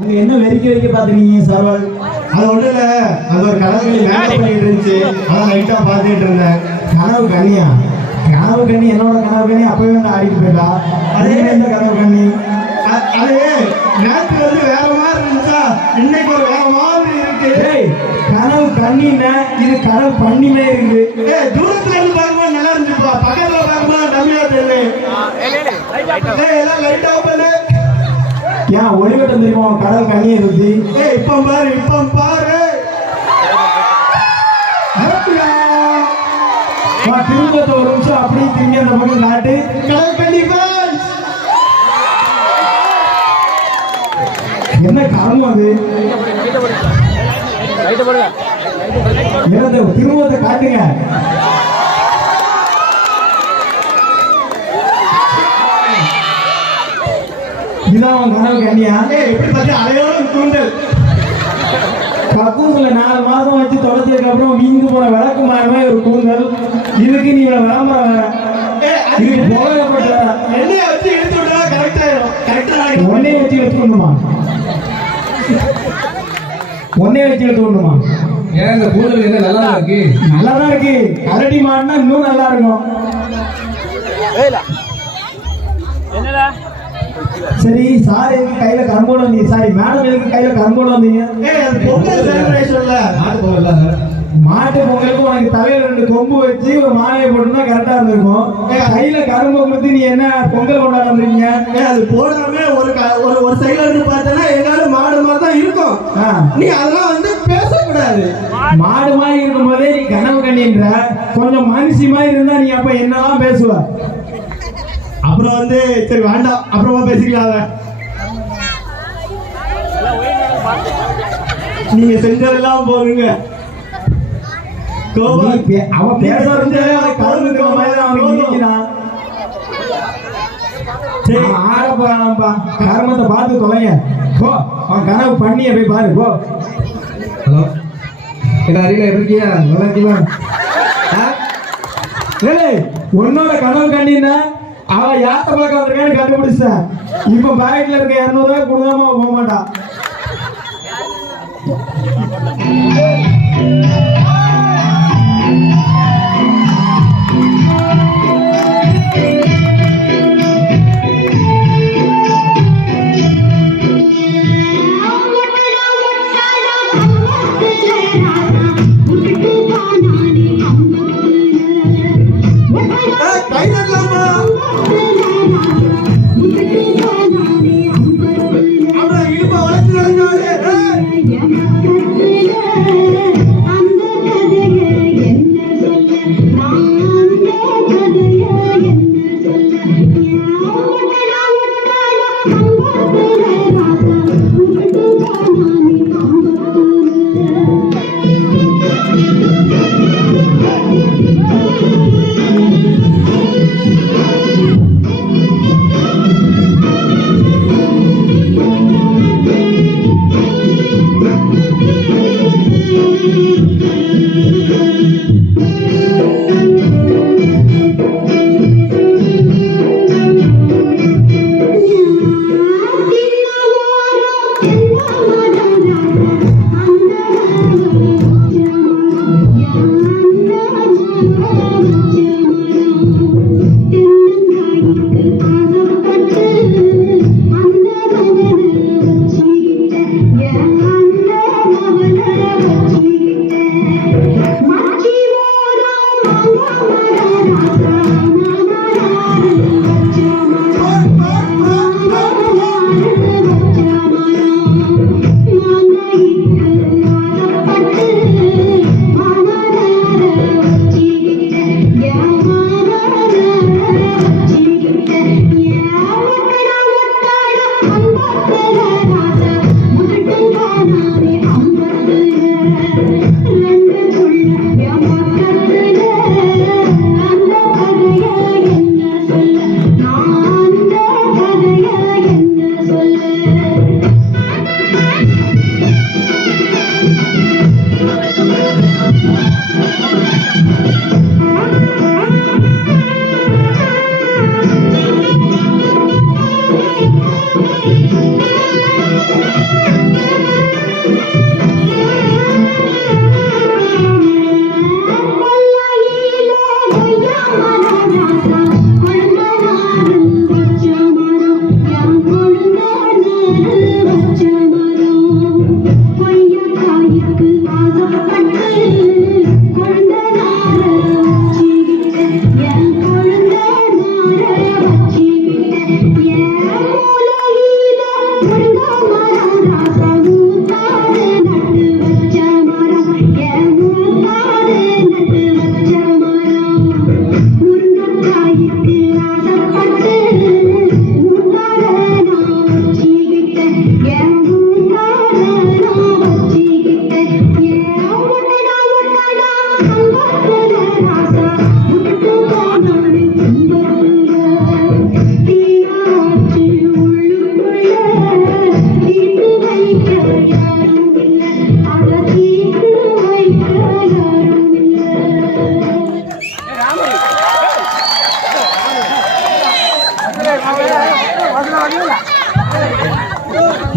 அங்க என்ன வெறிக்க வைக்க பாத்துக்கீங்க சர்வல்? அது ஒண்ணு இல்ல, அது ஒரு கனவு மேக்கப் பண்ணிட்டு இருந்துச்சு, அதான் லைட்டா பாத்துட்டு இருந்தேன். கனவு கண்ணியா? கனவு கண்ணி என்னோட கனவு கண்ணி அப்பவே வந்து ஆடிட்டு போயிட்டா. அதே எந்த கனவு கண்ணி? அது நேற்று வந்து வேற மாதிரி இருந்துச்சா, இன்னைக்கு ஒரு வேற மாதிரி இருக்கு. கனவு கண்ணின்னா இது கனவு பண்ணிமே இருக்கு. தூரத்துல இருந்து பார்க்கும்போது நல்லா இருந்துச்சுப்பா, பக்கத்துல பார்க்கும்போது டம்மியா தெரியல. எல்லாம் லைட்டா பண்ணு. ஏன் ஒளிவட்டம் தெரியுமா கடல் கண்ணியை சுத்தி? இப்ப பாரு, இப்ப பாரு. திரும்பத்த ஒரு நிமிஷம் அப்படியே திரும்பி அந்த பக்கம் நாட்டு கடல் கண்ணி. என்ன காரணம் அது? திரும்பத்தை காட்டுங்க. இதுதான் அவன் கனவு கண்ணியா? எப்படி பார்த்து அலையோட தூண்டல் கக்கூசுல 4 மாதம் வச்சு தொடச்சதுக்கு அப்புறம் வீங்கு போன விளக்கு மாயமே ஒரு கூந்தல். இதுக்கு நீ விளம்பரம் வேற, இதுக்கு போகப்பட்ட எண்ணெயை வச்சு எடுத்து விட்டா கரெக்ட் ஆயிடும். கரெக்டா ஒன்னே வச்சு எடுத்துக்கணுமா? ஒன்னே வச்சு எடுத்துக்கணுமா? ஏன் இந்த கூந்தல் என்ன நல்லா இருக்கு? நல்லாதான் இருக்கு. கரடி மாடினா இன்னும் நல்லா இருக்கும். என்னடா சரி, சார் எதுக்கு கையில கரும்போட வந்தீங்க? சாரி மேடம் எதுக்கு கையில கரும்போட வந்தீங்க? பொங்கல் செலிப்ரேஷன்ல மாட்டு பொங்கலுக்கு உனக்கு தலையில 2 கொம்பு வச்சு ஒரு மாலையை போட்டுனா கரெக்டா இருந்திருக்கும். கையில கரும்பு கொடுத்து நீ என்ன பொங்கல் கொண்டாட வந்தீங்க? அது போடாம ஒரு சைடுல இருந்து பார்த்தனா எங்காலும் மாடு மாதிரி தான் இருக்கும். நீ அதெல்லாம் வந்து பேசக்கூடாது. மாடு மாதிரி இருக்கும் போதே நீ கனவு கண்ணின்ற, கொஞ்சம் மனுஷி மாதிரி இருந்தா நீ அப்ப என்னெல்லாம் பேசுவ? அப்புறம் வந்து சரி வேண்டாம், அப்புறமா பேசிக்கலாம். நீங்க செஞ்சதெல்லாம் போதுங்க. அவன் பேச ஆடப்பா கர்மத்தை பார்த்து தொலைங்க. போ, அவன் கனவு பண்ணிய போய் பாரு. போ. ஹலோ, என்ன அறியல இருக்கியா? நல்லா இருக்கியா? உன்னோட கனவு கண்டினா அவன் யாத்த பழக்கம் வந்திருக்கான்னு கண்டுபிடிச்சேன். இப்ப பாக்கெட்ல இருக்க 200 ரூபாய் கொடுக்காம போக மாட்டான்.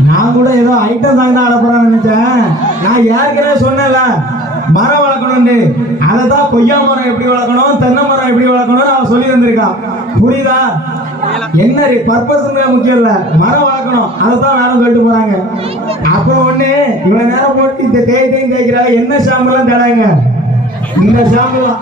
நான் கூட ஏதோ ஐட்டம் சாங் தான் ஆடப்போறான்னு நினைச்சேன். நான் ஏற்கனவே சொன்னேன்ல மரம் வளர்க்கணும்னு. அதை தான் கொய்யா மரம் எப்படி வளர்க்கணும், தென்னை மரம் எப்படி வளர்க்கணும்னு அவன் சொல்லி தந்திருக்கான். புரியுதா? என்ன பர்பஸ் முக்கியம் இல்ல, மரம் வளர்க்கணும். அதை தான் வேணும் சொல்லிட்டு போறாங்க. அப்புறம் ஒண்ணு இவ்வளவு நேரம் போட்டு இந்த தேய்த்தையும் தேய்க்கிறாங்க. என்ன ஷாம்புலாம் தேடாங்க? இந்த ஷாம்புலாம்